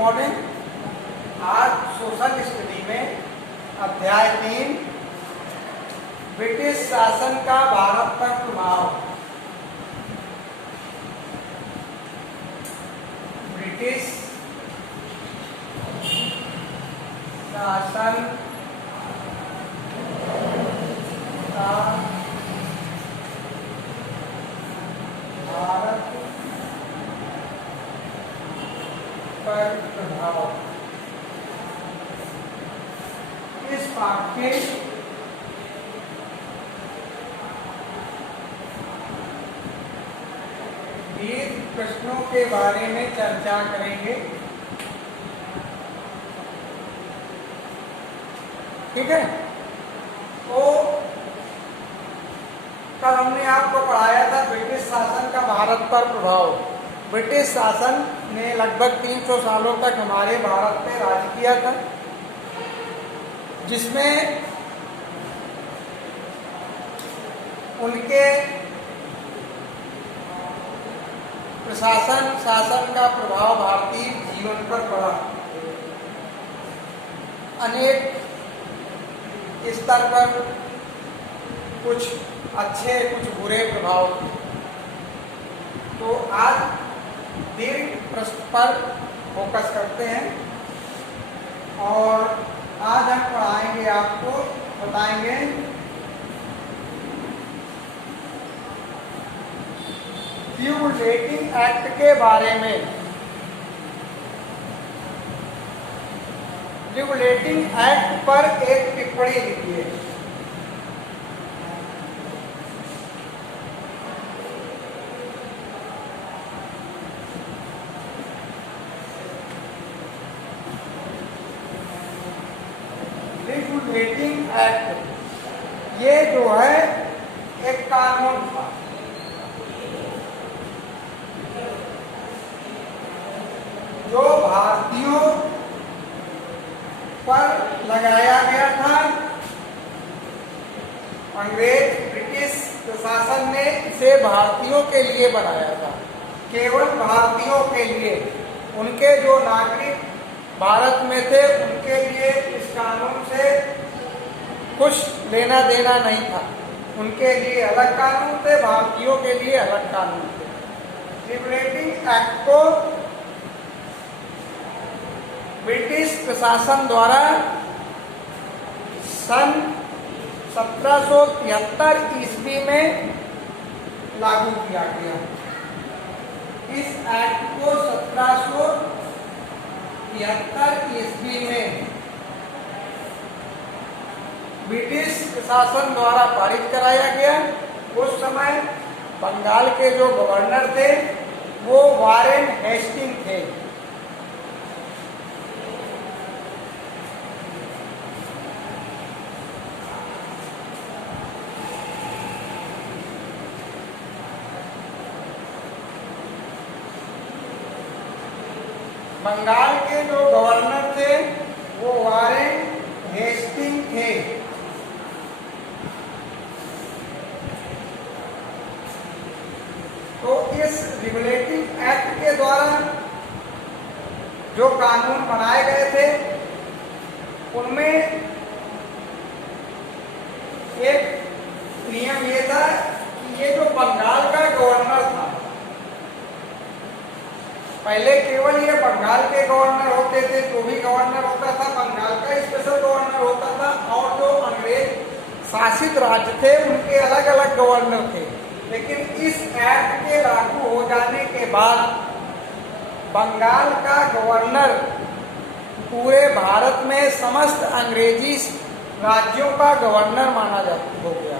Morning. आज social study में अध्याय 3 ब्रिटिश शासन का भारत पर प्रभाव। ब्रिटिश शासन का भारत पर प्रभाव। इस पाठ के प्रश्नों के बारे में चर्चा करेंगे। ठीक है, तो कल हमने आपको पढ़ाया था ब्रिटिश शासन का भारत पर प्रभाव। ब्रिटिश शासन ने लगभग 300 सालों तक हमारे भारत में राज किया था, जिसमें उनके प्रशासन शासन का प्रभाव भारतीय जीवन पर पड़ा। अनेक स्तर पर कुछ अच्छे कुछ बुरे प्रभाव थे। तो आज दीर्घ प्रश्न पर फोकस करते हैं और आज हम पढ़ाएंगे, आपको बताएंगे ड्यूरेटिंग एक्ट के बारे में। ड्यूरेटिंग एक्ट पर एक टिप्पणी लिखिए। ड्यूरेटिंग एक्ट ये जो है एक कानून था, जो भारतीयों पर लगाया गया था। अंग्रेज ब्रिटिश प्रशासन ने इसे भारतीयों के लिए बनाया था, केवल भारतीयों के लिए। उनके जो नागरिक भारत में थे उनके लिए इस कानून से कुछ लेना देना नहीं था। उनके लिए अलग कानून थे, भारतीयों के लिए अलग कानून थे। ड्यूरेटिंग एक्ट को ब्रिटिश प्रशासन द्वारा सन 1773 ईस्वी में लागू किया गया। इस एक्ट को 1773 ईस्वी में ब्रिटिश प्रशासन द्वारा पारित कराया गया। उस समय बंगाल के जो गवर्नर थे वो वारेन हेस्टिंग थे। बंगाल के जो गवर्नर थे वो वारेन हेस्टिंग थे। तो इस ड्यूरेटिंग एक्ट के द्वारा जो कानून बनाए गए थे उनमें एक नियम ये था कि ये जो बंगाल का गवर्नर था, पहले केवल ये बंगाल के गवर्नर होते थे, जो भी गवर्नर होता था बंगाल का स्पेशल गवर्नर होता था, और जो अंग्रेज शासित राज्य थे उनके अलग अलग गवर्नर थे। लेकिन इस एक्ट के लागू हो जाने के बाद बंगाल का गवर्नर पूरे भारत में समस्त अंग्रेजी राज्यों का गवर्नर माना हो गया।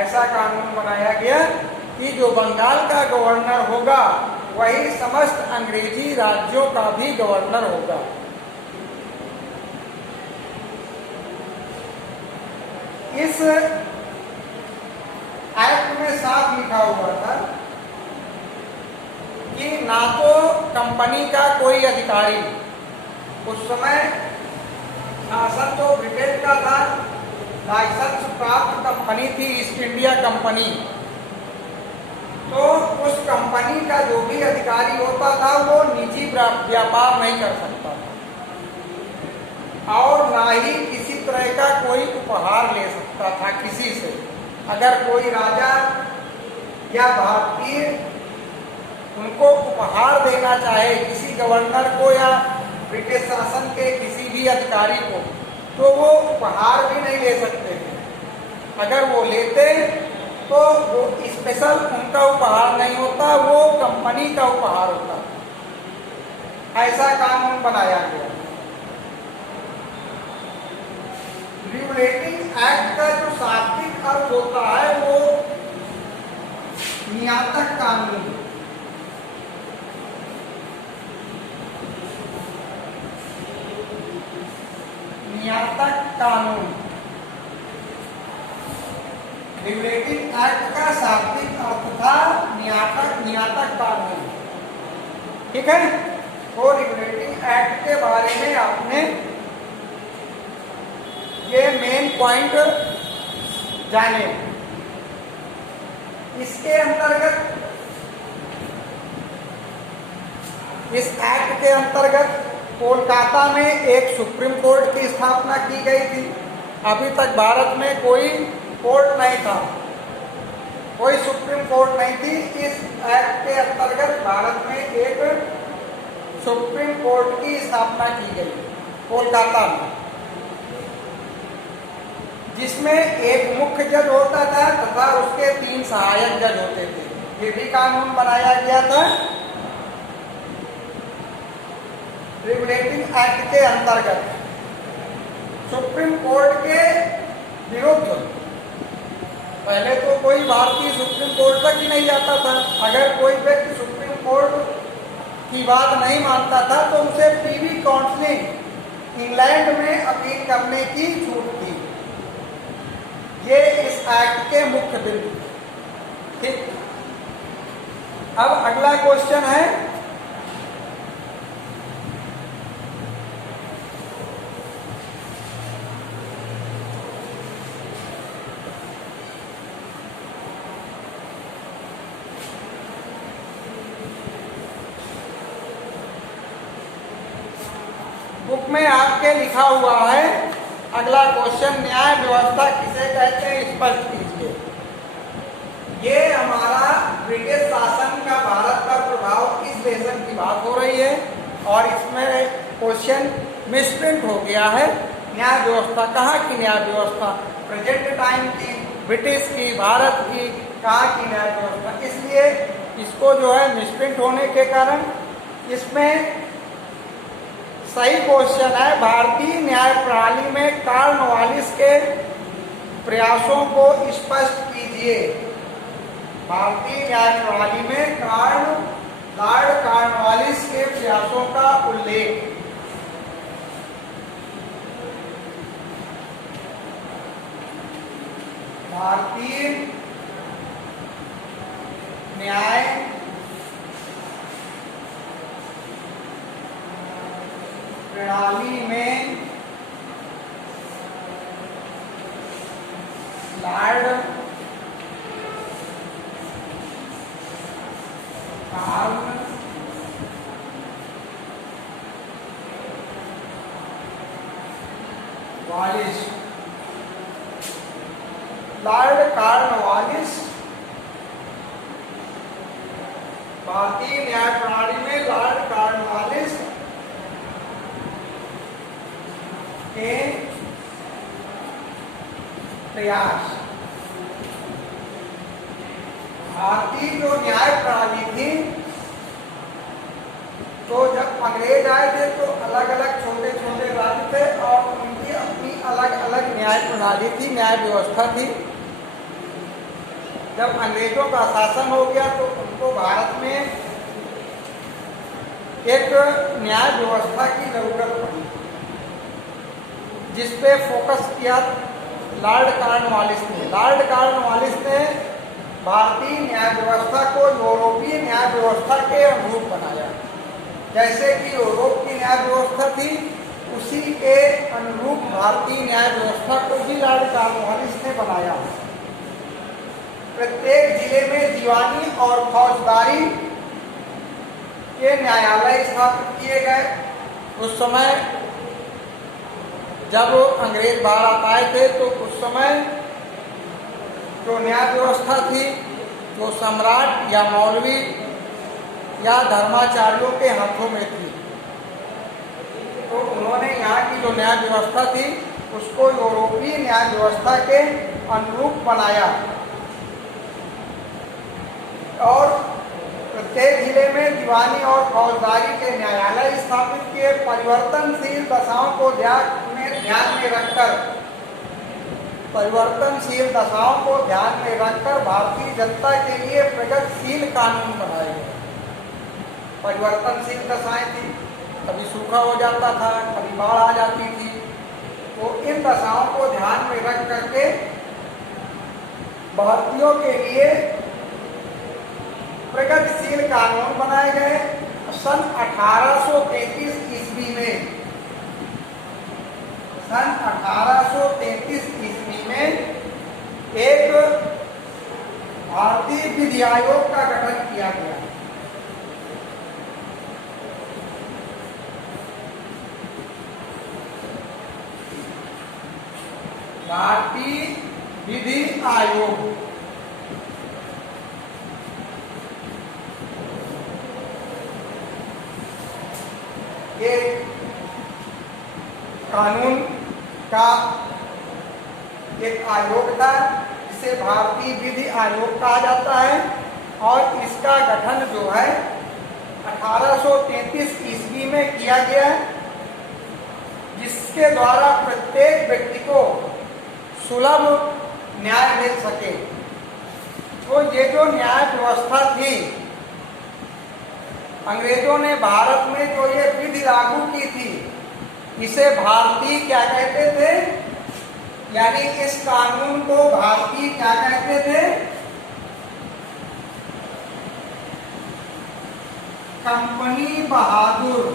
ऐसा कानून बनाया गया कि जो बंगाल का गवर्नर होगा वही समस्त अंग्रेजी राज्यों का भी गवर्नर होगा। इस एक्ट में साफ लिखा हुआ था कि ना तो कंपनी का कोई अधिकारी, उस समय शासन तो ब्रिटेन का था, लाइसेंस प्राप्त कंपनी थी ईस्ट इंडिया कंपनी, तो उस कंपनी का जो भी अधिकारी होता था वो निजी व्यापार नहीं कर सकता था और ना ही किसी तरह का कोई उपहार ले सकता था किसी से। अगर कोई राजा या भारतीय उनको उपहार देना चाहे किसी गवर्नर को या ब्रिटिश शासन के किसी भी अधिकारी को, तो वो उपहार भी नहीं ले सकते थे। अगर वो लेते तो वो स्पेशल उनका उपहार नहीं होता, वो कंपनी का उपहार होता। ऐसा कानून बनाया गया। रेगुलेटिंग एक्ट का जो शाब्दिक अर्थ होता है वो नियातक कानून। नियातक कानून, रेगुलेटिंग एक्ट का शाब्दिक अर्थ था नियातक कानून। ठीक है, तो रेगुलेटिंग एक्ट के बारे में आपने ये मेन पॉइंट जाने। इसके अंतर्गत, इस एक्ट के अंतर्गत कोलकाता में एक सुप्रीम कोर्ट की स्थापना की गई थी। अभी तक भारत में कोई कोर्ट नहीं था, कोई सुप्रीम कोर्ट नहीं थी। इस एक्ट के अंतर्गत भारत में एक सुप्रीम कोर्ट की स्थापना की गई कोलकाता में, जिसमें एक मुख्य जज होता था तथा उसके 3 सहायक जज होते थे। ये भी कानून बनाया गया था रेगुलेटिंग एक्ट के अंतर्गत। सुप्रीम कोर्ट के विरुद्ध पहले तो कोई भारतीय सुप्रीम कोर्ट तक ही नहीं जाता था। अगर कोई व्यक्ति सुप्रीम कोर्ट की बात नहीं मानता था तो उसे प्रीवी काउंसिल इंग्लैंड में अपील करने की छूट थी। ये इस एक्ट के मुख्य बिंदु। ठीक, अब अगला क्वेश्चन है, बुक में आपके लिखा हुआ है अगला क्वेश्चन, न्याय व्यवस्था किसे कहते हैं स्पष्ट कीजिए। ये हमारा ब्रिटिश शासन का भारत पर प्रभाव इस लेसन की बात हो रही है और इसमें क्वेश्चन मिसप्रिंट हो गया है। न्याय व्यवस्था, कहाँ की न्याय व्यवस्था? प्रेजेंट टाइम की, ब्रिटिश की, भारत की, कहाँ की न्याय व्यवस्था? इसलिए इसको जो है मिसप्रिंट होने के कारण इसमें सही क्वेश्चन है, भारतीय न्याय प्रणाली में कॉर्नवालिस के प्रयासों को स्पष्ट कीजिए। भारतीय न्याय प्रणाली में लॉर्ड कॉर्नवालिस के प्रयासों का उल्लेख। भारतीय न्याय प्रणाली में लॉर्ड कॉर्नवालिस, लॉर्ड कॉर्नवालिस भारतीय न्याय प्रणाली में लॉर्ड कॉर्नवालिस के प्रयास। भारतीय जो न्याय प्रणाली थी, तो जब अंग्रेज आए थे तो अलग अलग छोटे छोटे राज्य थे और उनकी अपनी अलग अलग न्याय प्रणाली थी, न्याय व्यवस्था थी। जब अंग्रेजों का शासन हो गया तो उनको भारत में एक न्याय व्यवस्था की जरूरत पड़ी, जिस पे फोकस किया लॉर्ड कॉर्नवालिस ने। लॉर्ड कॉर्नवालिस ने भारतीय न्याय व्यवस्था को यूरोपीय न्याय व्यवस्था के अनुरूप बनाया। जैसे कि यूरोप की न्याय व्यवस्था थी, उसी के अनुरूप भारतीय न्याय व्यवस्था को भी लॉर्ड कॉर्नवालिस ने बनाया। प्रत्येक जिले में दीवानी और फौजदारी के न्यायालय स्थापित किए गए। उस समय जब अंग्रेज भारत आए थे तो उस समय जो न्याय व्यवस्था थी वो सम्राट या मौलवी या धर्माचार्यों के हाथों में थी। तो उन्होंने यहाँ की जो न्याय व्यवस्था थी उसको यूरोपीय न्याय व्यवस्था के अनुरूप बनाया और प्रत्येक जिले में दीवानी और फौजदारी के न्यायालय स्थापित किए। परिवर्तनशील दशाओं को ध्यान में रखकर भारतीय जनता के लिए प्रगतिशील कानून बनाए गए। परिवर्तनशील दशाएं थी, कभी सूखा हो जाता था, कभी बाढ़ आ जाती थी, तो इन दशाओं को ध्यान में रख करके भारतीयों के लिए प्रगतिशील कानून बनाए गए। सन 1833 ईस्वी में एक भारतीय विधि आयोग का गठन किया गया। भारतीय विधि आयोग ये कानून का एक आयोग था जिसे भारतीय विधि आयोग कहा जाता है और इसका गठन जो है 1833 ईस्वी में किया गया, जिसके द्वारा प्रत्येक व्यक्ति को सुलभ न्याय मिल सके। तो ये जो न्याय व्यवस्था थी, अंग्रेजों ने भारत में जो ये विधि लागू की थी, इसे भारतीय क्या कहते थे? यानी इस कानून को भारतीय क्या कहते थे? कंपनी बहादुर।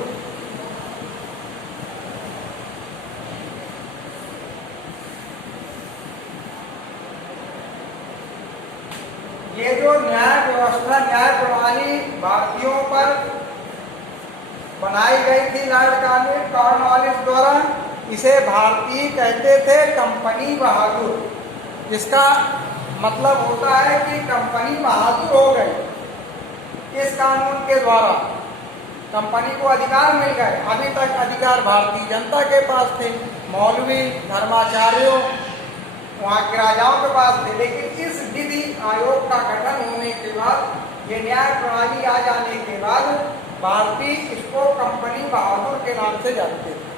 ये जो न्याय व्यवस्था, न्याय प्रणाली भारतीयों पर बनाई गई थी लॉर्ड कॉर्नवालिस द्वारा, इसे भारतीय कहते थे कंपनी बहादुर। इसका मतलब होता है कि कंपनी बहादुर हो गई। इस कानून के द्वारा कंपनी को अधिकार मिल गए। अभी तक अधिकार भारतीय जनता के पास थे, मौलवी, धर्माचार्यों, वहाँ के राजाओं के पास थे। लेकिन इस विधि आयोग का गठन होने के बाद, ये न्याय प्रणाली आ जाने के बाद, भारतीय इसको कंपनी बहादुर के नाम से जानते थे।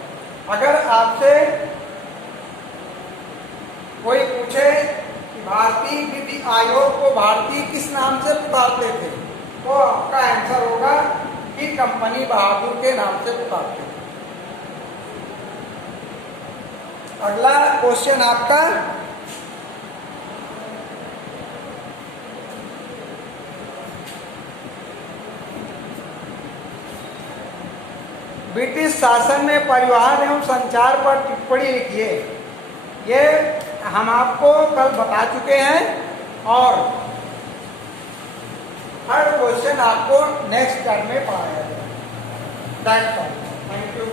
अगर आपसे कोई पूछे कि भारतीय विधि आयोग को भारतीय किस नाम से पुकारते थे, तो आपका आंसर होगा कि कंपनी बहादुर के नाम से पुकारते थे। अगला क्वेश्चन आपका, ब्रिटिश शासन में परिवहन एवं संचार पर टिप्पणी लिखिए। ये हम आपको कल बता चुके हैं और हर क्वेश्चन आपको नेक्स्ट टर्म में पढ़ाया जाएगा। Thank you.